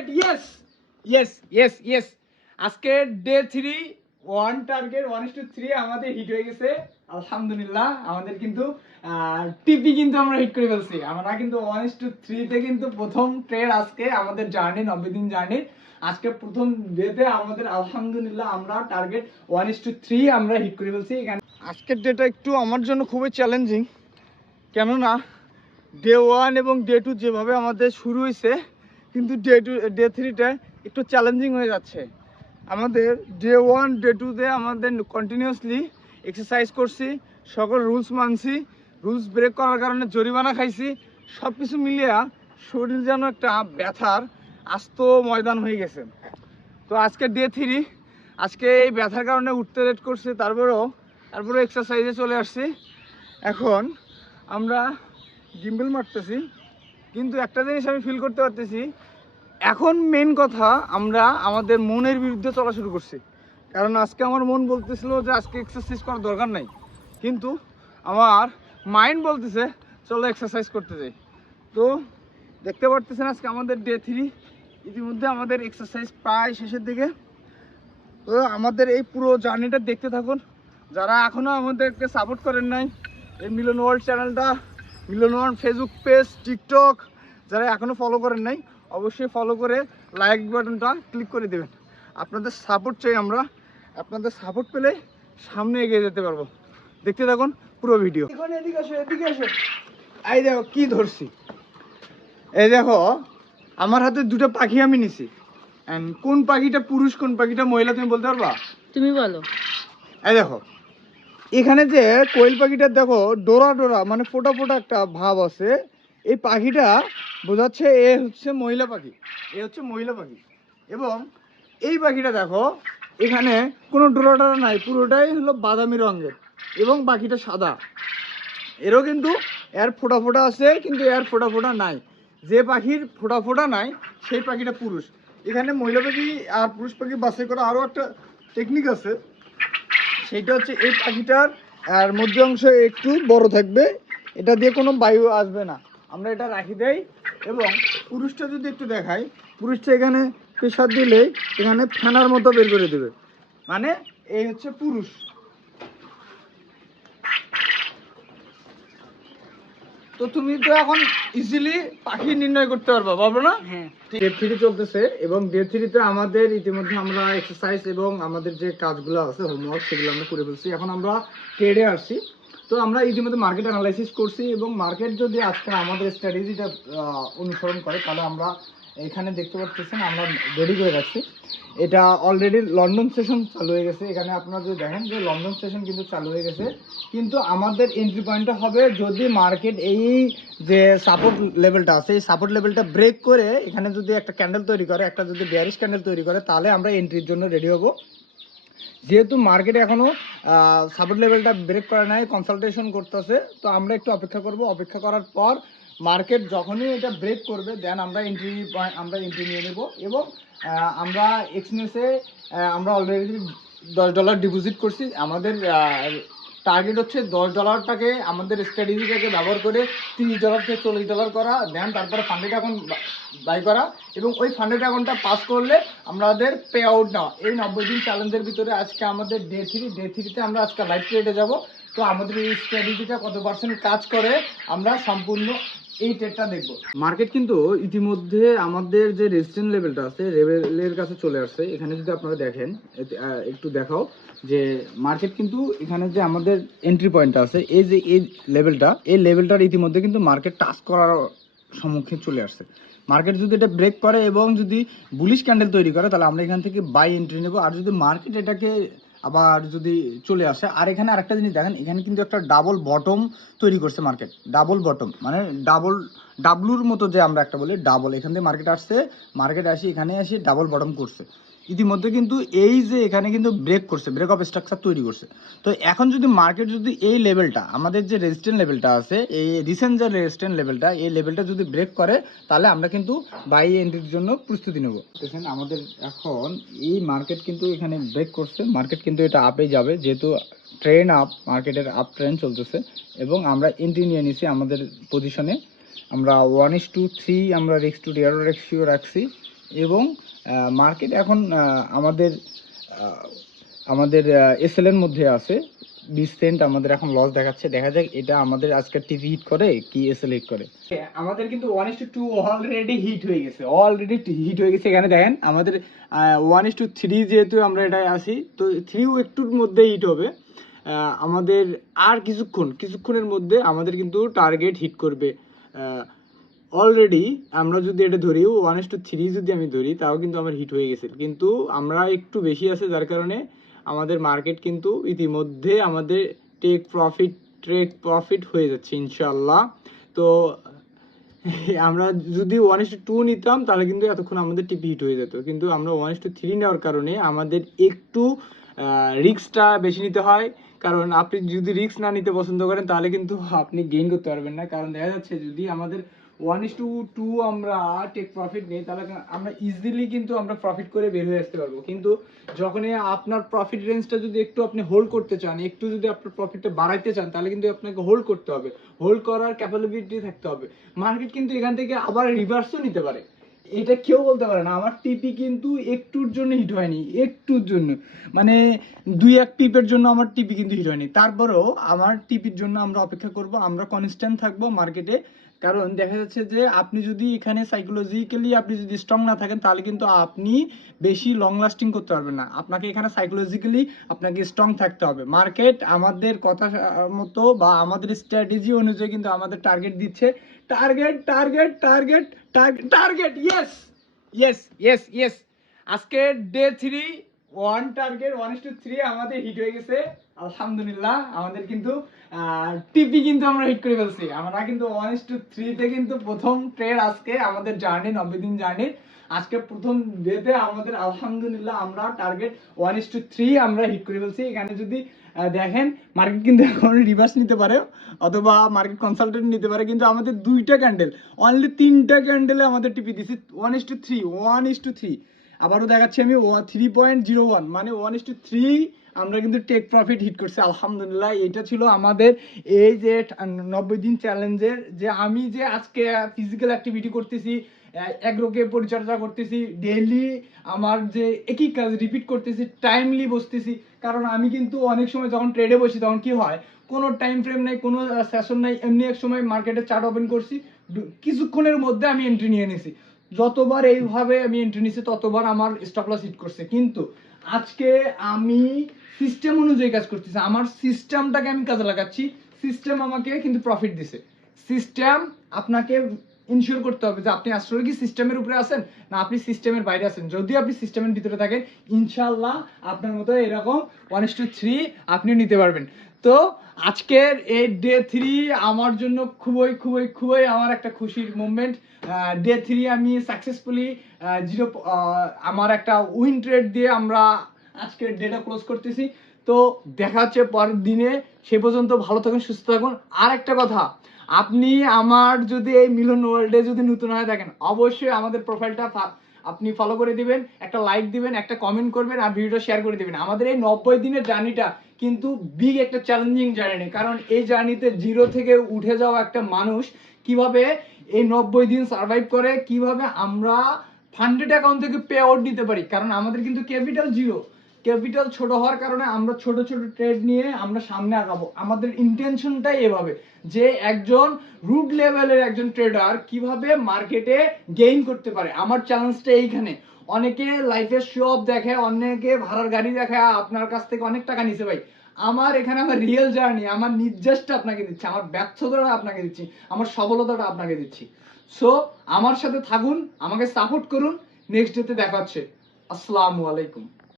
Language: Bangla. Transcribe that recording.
Target yes yes yes yes আজকে ডে 3 1 টার্গেট 1:3 আমাদের হিট হয়ে গেছে আলহামদুলিল্লাহ। আমাদের কিন্তু টিপি কিন্তু আমরা হিট করে ফেলছি। আমরা কিন্তু 1:3 তে কিন্তু প্রথম ট্রেড আজকে আমাদের জার্নি 90 দিন জার্নি আজকে প্রথম ডেতে আমাদের আলহামদুলিল্লাহ আমরা টার্গেট 1:3 আমরা হিট করে ফেলছি। এখানে আজকের ডেটা একটু আমার জন্য খুবই চ্যালেঞ্জিং, কেননা ডে 1 এবং ডে 2 যেভাবে আমাদের শুরু হয়েছে কিন্তু ডে 3টা একটু চ্যালেঞ্জিং হয়ে যাচ্ছে। আমাদের ডে 1 ডে 2তে আমাদের কন্টিনিউয়াসলি এক্সারসাইজ করছি, সকল রুলস মানছি, রুলস ব্রেক করার কারণে জরিমানা খাইছি। সব কিছু মিলিয়ে শরীর যেন একটা ব্যথার আস্ত ময়দান হয়ে গেছে। তো আজকে ডে 3 আজকে এই ব্যথার কারণে উঠতে লেট করছে, তারপরেও এক্সারসাইজে চলে আসছি। এখন আমরা গিম্বল মারতেছি, কিন্তু একটা জিনিস আমি ফিল করতে পারতেছি, এখন মেন কথা আমরা আমাদের মনের বিরুদ্ধে চলা শুরু করছি। কারণ আজকে আমার মন বলতেছিল যে আজকে এক্সারসাইজ করার দরকার নাই, কিন্তু আমার মাইন্ড বলতেছে চলো এক্সারসাইজ করতে যাই। তো দেখতে পারতেছেন আজকে আমাদের ডে 3, ইতিমধ্যে আমাদের এক্সারসাইজ প্রায় শেষের দিকে। তো আমাদের এই পুরো জার্নিটা দেখতে থাকুন। যারা এখনও আমাদেরকে সাপোর্ট করেন নাই, এই মিলন ওয়ার্ল্ড চ্যানেলটা, মিলন ওয়ার্ল্ড ফেসবুক পেজ, টিকটক যারা এখনও ফলো করেন নাই অবশ্যই ফলো করে লাইক বাটনটা ক্লিক করে দেবেন। আপনাদের সাপোর্ট চাই আমরা, আপনাদের সাপোর্ট পেলে সামনে এগিয়ে যেতে পারবো। দেখতে থাকুন পুরো ভিডিও। এখন এদিকে আসো, এদিকে আসো। এই দেখো কি ধরছি, এই দেখো আমার হাতে দুটো পাখি আমি নিছি। কোন পাখিটা পুরুষ কোন পাখিটা মহিলা তুমি বলতে পারবা? তুমি বলো। এই দেখো এখানে যে কোয়েল পাখিটার দেখো ডোরা ডোরা মানে ফোটা ফোটা একটা ভাব আছে। এই পাখিটা বোঝাচ্ছে এ হচ্ছে মহিলা পাখি, এ হচ্ছে মহিলা পাখি। এবং এই পাখিটা দেখো এখানে কোনো ডোরা ডোরা নাই, পুরোটাই হলো বাদামি রঙের এবং পাখিটা সাদা। এরও কিন্তু এর ফোটা ফোটা আছে, কিন্তু এর ফোটা ফোটা নাই। যে পাখির ফোটা ফোটা নাই সেই পাখিটা পুরুষ। এখানে মহিলা পাখি আর পুরুষ পাখি বাছাই করা আরও একটা টেকনিক আছে, সেটা হচ্ছে এই পাখিটার আর মধ্য অংশ একটু বড় থাকবে, এটা দিয়ে কোনো বায়ু আসবে না, আমরা এটা রাখি দেই। এবং পুরুষটা যদি একটু দেখাই, পুরুষটা এখানে প্রেশার দিলেই এখানে ফেনার মতো বের করে দেবে, মানে এই হচ্ছে পুরুষ। তো তুমি তো এখন ইজিলি পাখি নির্ণয় করতে পারবা, পারবো না? হ্যাঁ। ডে 3 চলতেছে এবং ডে 3তে আমাদের ইতিমধ্যে আমরা এক্সারসাইজ এবং আমাদের যে কাজগুলো আছে হোমওয়ার্ক সেগুলো আমরা করে ফেলছি। এখন আমরা ট্রেডে আসছি। তো আমরা ইতিমধ্যে মার্কেট অ্যানালাইসিস করছি এবং মার্কেট যদি আজকে আমাদের স্ট্র্যাটেজিটা অনুসরণ করে তাহলে আমরা এখানে দেখতে পাচ্ছেন আমরা রেডি করে রাখছি। এটা অলরেডি লন্ডন সেশন চালু হয়ে গেছে। এখানে আপনারা যদি দেখেন যে লন্ডন সেশন কিন্তু চালু হয়ে গেছে, কিন্তু আমাদের এন্ট্রি পয়েন্টটা হবে যদি মার্কেট এই যে সাপোর্ট লেভেলটা আছে এই সাপোর্ট লেভেলটা ব্রেক করে এখানে যদি একটা ক্যান্ডেল তৈরি করে, একটা যদি বেয়ারিশ ক্যান্ডেল তৈরি করে, তাহলে আমরা এন্ট্রির জন্য রেডি হব। যেহেতু মার্কেটে এখনো সাপোর্ট লেভেলটা ব্রেক করে নাই, কনসালটেশন করতেছে, তো আমরা একটু অপেক্ষা করব। অপেক্ষা করার পর মার্কেট যখনই এটা ব্রেক করবে দেন আমরা এন্ট্রি নিয়ে নেব। এবং আমরা এক্সনেসে আমরা অলরেডি $10 ডিপোজিট করছি। আমাদের টার্গেট হচ্ছে $10টাকে আমাদের স্ট্র্যাটেজিটাকে ব্যবহার করে $30 থেকে $40 করা, দেন তারপরে ফান্ডেড অ্যাকাউন্ট বাই করা এবং ওই ফান্ডেড অ্যাকাউন্টটা পাস করলে আমাদের পে আউট নেওয়া। এই 90 দিন চ্যালেঞ্জের ভিতরে আজকে আমাদের ডে 3তে আমরা আজকে লাইভ ট্রেডে যাব। তো আমাদের এই স্ট্র্যাটেজিটা কত পার্সেন্ট কাজ করে আমরা সম্পূর্ণ এই ট্রেডটা দেখব। মার্কেট কিন্তু ইতিমধ্যে আমাদের যে রেজিস্ট্যান্স লেভেলটা আছে লেভেলের কাছে চলে আসছে। এখানে যদি আপনারা দেখেন একটু দেখাও যে মার্কেট কিন্তু এখানে যে আমাদের এন্ট্রি পয়েন্টটা আছে এই যে এই লেভেলটার ইতিমধ্যে কিন্তু মার্কেট টাচ করার সম্মুখীন চলে আসছে। মার্কেট যদি এটা ব্রেক করে এবং যদি বুলিশ ক্যান্ডেল তৈরি করে তাহলে আমরা এখান থেকে বাই এন্ট্রি নেব। আর যদি মার্কেট এটাকে আবার যদি চলে আসে, আর এখানে আরেকটা জিনিস দেখেন, এখানে কিন্তু একটা ডাবল বটম তৈরি করছে মার্কেট। ডাবল বটম মানে ডাবলুর মতো যে আমরা একটা বলি ডাবল, এখান থেকে মার্কেট আসছে, মার্কেট আসি এখানে আসি ডাবল বটম করছে। ইতিমধ্যে কিন্তু এই যে এখানে কিন্তু ব্রেক করছে, ব্রেক অফ স্ট্রাকচার তৈরি করছে। তো এখন যদি মার্কেট যদি এই লেভেলটা আমাদের যে রেজিস্ট্যান্স লেভেলটা আছে এই রিসেন্ট যে রেজিস্ট্যান্স লেভেলটা এই লেভেলটা যদি ব্রেক করে তাহলে আমরা কিন্তু বাই এন্ট্রির জন্য প্রস্তুতি নেব। দেখেন আমাদের এখন এই মার্কেট কিন্তু এখানে ব্রেক করছে, মার্কেট কিন্তু এটা আপে যাবে যেহেতু ট্রেন আপ, মার্কেটের আপ ট্রেন চলতেছে এবং আমরা এন্ট্রি নিয়ে নিছি আমাদের পজিশনে। আমরা 1:3 আমরা রিস্ক টু রিওয়ার্ড রেশিও রাখছি এবং মার্কেট এখন আমাদের আমাদের এসএল এর মধ্যে আছে 20 সেন্ট আমাদের এখন লস দেখাচ্ছে। দেখা যাক এটা আমাদের আজকে টিভি হিট করে কি এসএল হিট করে। আমাদের কিন্তু 1:2 অলরেডি হিট হয়ে গেছে, এখানে দেখেন আমাদের 1:3 যেহেতু আমরা এটা আসি, তো 3ও একটুর মধ্যে হিট হবে। আমাদের আর কিছুক্ষণের মধ্যে আমাদের কিন্তু টার্গেট হিট করবে। অলরেডি আমরা যদি এটা ধরি 1:3 যদি আমি ধরি, তাও কিন্তু আমার হিট হয়ে গেছে, কিন্তু আমরা একটু বেশি আছে যার কারণে আমাদের মার্কেট কিন্তু ইতিমধ্যে আমাদের টেক প্রফিট হয়ে যাচ্ছে ইনশাল্লাহ। তো আমরা যদি 1:2 নিতাম তাহলে কিন্তু এতক্ষণ আমাদের টিপি হিট হয়ে যেত, কিন্তু আমরা 1:3 নেওয়ার কারণে আমাদের একটু রিস্কটা বেশি নিতে হয়। কারণ আপনি যদি রিস্ক না নিতে পছন্দ করেন তাহলে কিন্তু আপনি গেইন করতে পারবেন না। কারণ দেখা যাচ্ছে যদি আমাদের 1:2 আমরা টেক প্রফিট নেই তাহলে আমরা ইজিলি কিন্তু আমরা প্রফিট করে বের হয়ে আসতে পারবো। কিন্তু যখনই আপনার প্রফিট রেঞ্জটা যদি একটু আপনি হোল্ড করতে চান, একটু যদি আপনার প্রফিটটা বাড়াইতে চান, তাহলে কিন্তু আপনাকে হোল্ড করতে হবে, হোল্ড করার ক্যাপাবিলিটি থাকতে হবে। মার্কেট কিন্তু এখান থেকে আবার রিভার্সও নিতে পারে, এটা কেউ বলতে পারে না। আমার টিপি কিন্তু একটুর জন্য হিট হয়নি, একটুর জন্য, মানে 2-1 পিপের জন্য আমার টিপি কিন্তু হিট হয়নি। তারপরেও আমার টিপির জন্য আমরা অপেক্ষা করব, আমরা কনস্ট্যান্ট থাকবো মার্কেটে। কারণ দেখা যাচ্ছে যে আপনি যদি এখানে সাইকোলজিক্যালি আপনি যদি স্ট্রং না থাকেন তাহলে কিন্তু আপনি বেশি লং লাস্টিং করতে পারবেন না। আপনাকে এখানে সাইকোলজিক্যালি আপনাকে স্ট্রং থাকতে হবে। মার্কেট আমাদের কথা মতো বা আমাদের স্ট্র্যাটেজি অনুযায়ী কিন্তু আমাদের টার্গেট দিচ্ছে। Target yes. আজকে ডে 3 টার্গেট 1:3 আমাদের হিট হয়ে গেছে আলহামদুলিল্লাহ। আমাদের কিন্তু টিপি কিন্তু আমরা হিট করে ফেলছি। আমরা কিন্তু 1:3 তে কিন্তু প্রথম ট্রেড আজকে আমাদের জার্নি 90 দিন জার্নি আজকে প্রথম ডেতে আমাদের আলহামদুলিল্লাহ আমরা টার্গেট 1:3 আমরা হিট করে ফেলছি। এখানে যদি দেখেন মার্কেট কিন্তু এখন রিভার্স নিতে পারে অথবা মার্কেট কনসালটেন্ট নিতে পারে, কিন্তু আমাদের 2টা ক্যান্ডেল, অনলি 3টা ক্যান্ডেলে আমাদের টিপি দিছি 1:3। আবারও দেখাচ্ছি আমি 3.01 মানে 1:3 আমরা কিন্তু টেক প্রফিট হিট করছি আলহামদুলিল্লাহ। এটা ছিল আমাদের এই যে 90 দিন চ্যালেঞ্জের, যে আমি যে আজকে ফিজিক্যাল অ্যাক্টিভিটি করতেছি, এগ্রোকে পরিচর্যা করতেছি, ডেইলি আমার যে একই কাজ রিপিট করতেছি, টাইমলি বসতেছি। কারণ আমি কিন্তু অনেক সময় যখন ট্রেডে বসি তখন কি হয়, কোনো টাইম ফ্রেম নাই, কোনো সেশন নাই, এমনি এক সময় মার্কেটে চার্ট ওপেন করছি, কিছুক্ষণের মধ্যে আমি এন্ট্রি নিয়ে নিছি। যতবার এইভাবে আমি এন্ট্রি নিছি ততবার আমার স্টপ লস হিট করছে। কিন্তু আজকে আমি সিস্টেম অনুযায়ী কাজ করতেছি, আমার সিস্টেমটাকে আমি কাজে লাগাচ্ছি, সিস্টেম আমাকে কিন্তু প্রফিট দিছে। সিস্টেম আপনাকে ইনশিওর করতে হবে যে আপনি আসলে কি সিস্টেমের উপরে আছেন না আপনি সিস্টেমের বাইরে আছেন। যদি আপনি সিস্টেমের ভিতরে থাকেন ইনশাআল্লাহ আপনার মতো এরকম 1:3 আপনি নিতে পারবেন। তো আজকের এই ডে 3 আমার জন্য খুবই আমার একটা খুশির মুভমেন্ট। ডে 3 আমি সাকসেসফুলি আমার একটা উইন ট্রেড দিয়ে আমরা আজকের ডেটা ক্লোজ করতেছি। তো দেখা হচ্ছে পরের দিনে, সে পর্যন্ত ভালো থাকুন, সুস্থ থাকুন। আর একটা কথা, আপনি আমার যদি এই মিলন ওয়ার্ল্ডে যদি নতুন হয়ে থাকেন অবশ্যই আমাদের প্রোফাইলটা আপনি ফলো করে দিবেন, একটা লাইক দিবেন, একটা কমেন্ট করবেন আর ভিডিওটা শেয়ার করে দিবেন। আমাদের এই 90 দিনের জার্নিটা কিন্তু বিগ একটা চ্যালেঞ্জিং জার্নি। কারণ এই জার্নিতে জিরো থেকে উঠে যাওয়া একটা মানুষ কিভাবে এই 90 দিন সার্ভাইভ করে, কিভাবে আমরা ফান্ডেড অ্যাকাউন্ট থেকে পে আউট নিতে পারি। কারণ আমাদের কিন্তু ক্যাপিটাল জিরো, ক্যাপিটাল ছোট হওয়ার কারণে আমরা ছোট ট্রেড নিয়ে আমরা সামনে আগাবো। আমাদের ইন্টেনশনটাই এভাবে যে একজন রুট লেভেলের একজন ট্রেডার কিভাবে মার্কেটে গেইন করতে পারে। আমার চ্যালেঞ্জটা এইখানে। অনেকে লাইফের শো অফ দেখে, অনেকে ভাড়ার গাড়ি দেখে আপনার কাছ থেকে অনেক টাকা নিছে ভাই। আমার এখানে আমার রিয়েল জার্নি, আমার নির্যাসটা আপনাকে দিচ্ছি, আমার ব্যর্থতাটা আপনাকে দিচ্ছি, আমার সফলতাটা আপনাকে দিচ্ছি। সো আমার সাথে থাকুন, আমাকে সাপোর্ট করুন। নেক্সট ডেতে দেখা হচ্ছে। আসসালামু আলাইকুম।